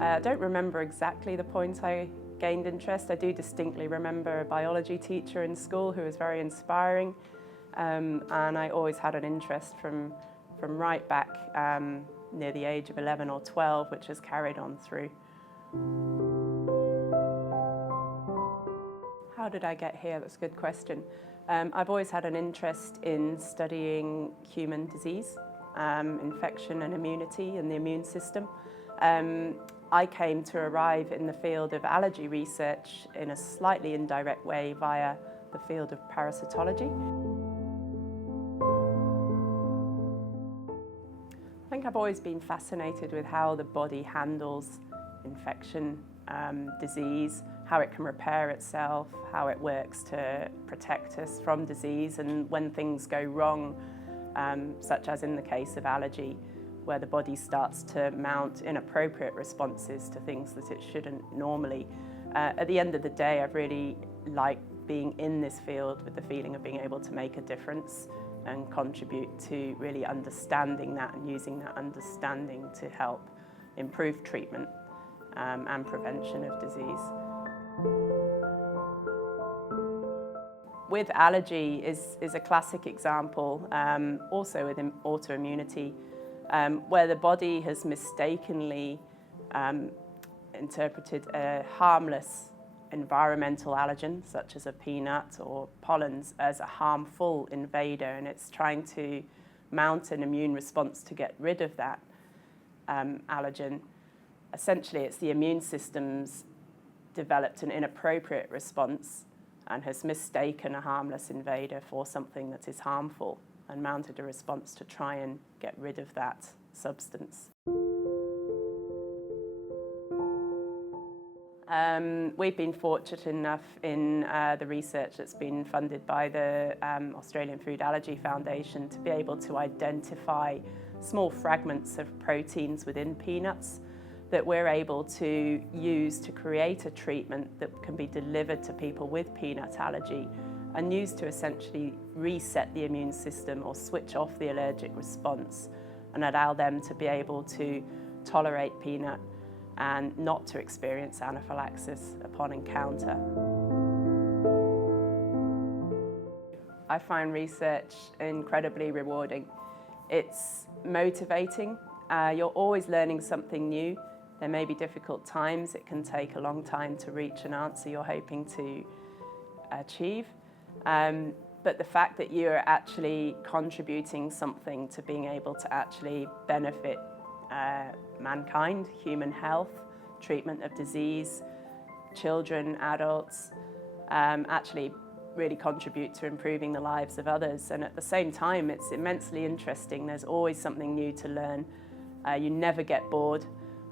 I don't remember exactly the point I gained interest. I do distinctly remember a biology teacher in school who was very inspiring, and I always had an interest from right back near the age of 11 or 12, which has carried on through. How did I get here? That's a good question. I've always had an interest in studying human disease, infection and immunity and the immune system. I came to arrive in the field of allergy research in a slightly indirect way via the field of parasitology. I think I've always been fascinated with how the body handles infection, disease, how it can repair itself, how it works to protect us from disease, and when things go wrong, such as in the case of allergy, where the body starts to mount inappropriate responses to things that it shouldn't normally. At the end of the day, I've really liked being in this field with the feeling of being able to make a difference and contribute to really understanding that and using that understanding to help improve treatment and prevention of disease. With allergy is a classic example, also with autoimmunity, where the body has mistakenly interpreted a harmless environmental allergen, such as a peanut or pollens, as a harmful invader, and it's trying to mount an immune response to get rid of that allergen. Essentially, it's the immune system's developed an inappropriate response and has mistaken a harmless invader for something that is harmful and mounted a response to try and get rid of that substance. We've been fortunate enough in the research that's been funded by the Australian Food Allergy Foundation to be able to identify small fragments of proteins within peanuts that we're able to use to create a treatment that can be delivered to people with peanut allergy and used to essentially reset the immune system or switch off the allergic response and allow them to be able to tolerate peanut and not to experience anaphylaxis upon encounter. I find research incredibly rewarding. It's motivating. You're always learning something new. There may be difficult times. It can take a long time to reach an answer you're hoping to achieve. But the fact that you're actually contributing something to being able to actually benefit mankind, human health, treatment of disease, children, adults, actually really contribute to improving the lives of others. And at the same time, it's immensely interesting. There's always something new to learn. You never get bored.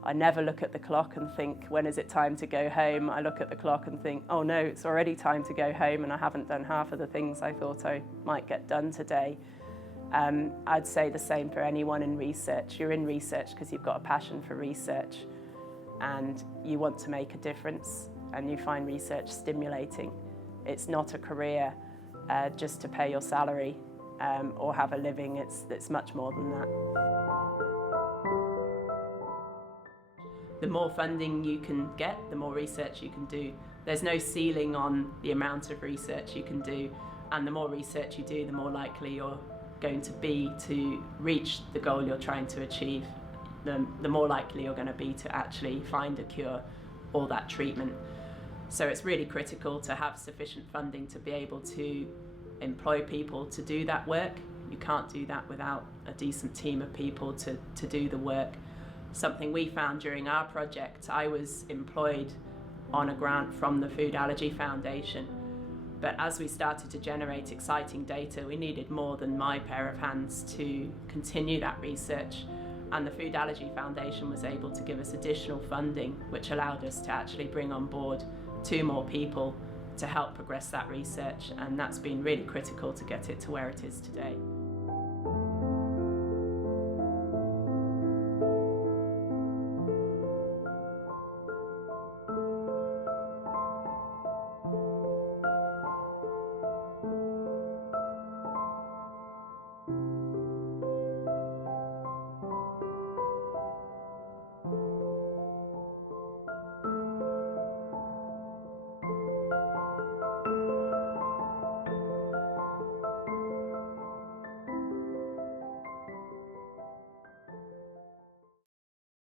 I never look at the clock and think, when is it time to go home? I look at the clock and think, oh no, it's already time to go home and I haven't done half of the things I thought I might get done today. I'd say the same for anyone in research. You're in research because you've got a passion for research and you want to make a difference and you find research stimulating. It's not a career just to pay your salary or have a living. It's much more than that. The more funding you can get, the more research you can do. There's no ceiling on the amount of research you can do, and the more research you do, the more likely you're going to be to reach the goal you're trying to achieve. The more likely you're going to be to actually find a cure or that treatment. So it's really critical to have sufficient funding to be able to employ people to do that work. You can't do that without a decent team of people to do the work. Something we found during our project, I was employed on a grant from the Food Allergy Foundation, but as we started to generate exciting data, we needed more than my pair of hands to continue that research, and the Food Allergy Foundation was able to give us additional funding, which allowed us to actually bring on board 2 more people to help progress that research, and that's been really critical to get it to where it is today.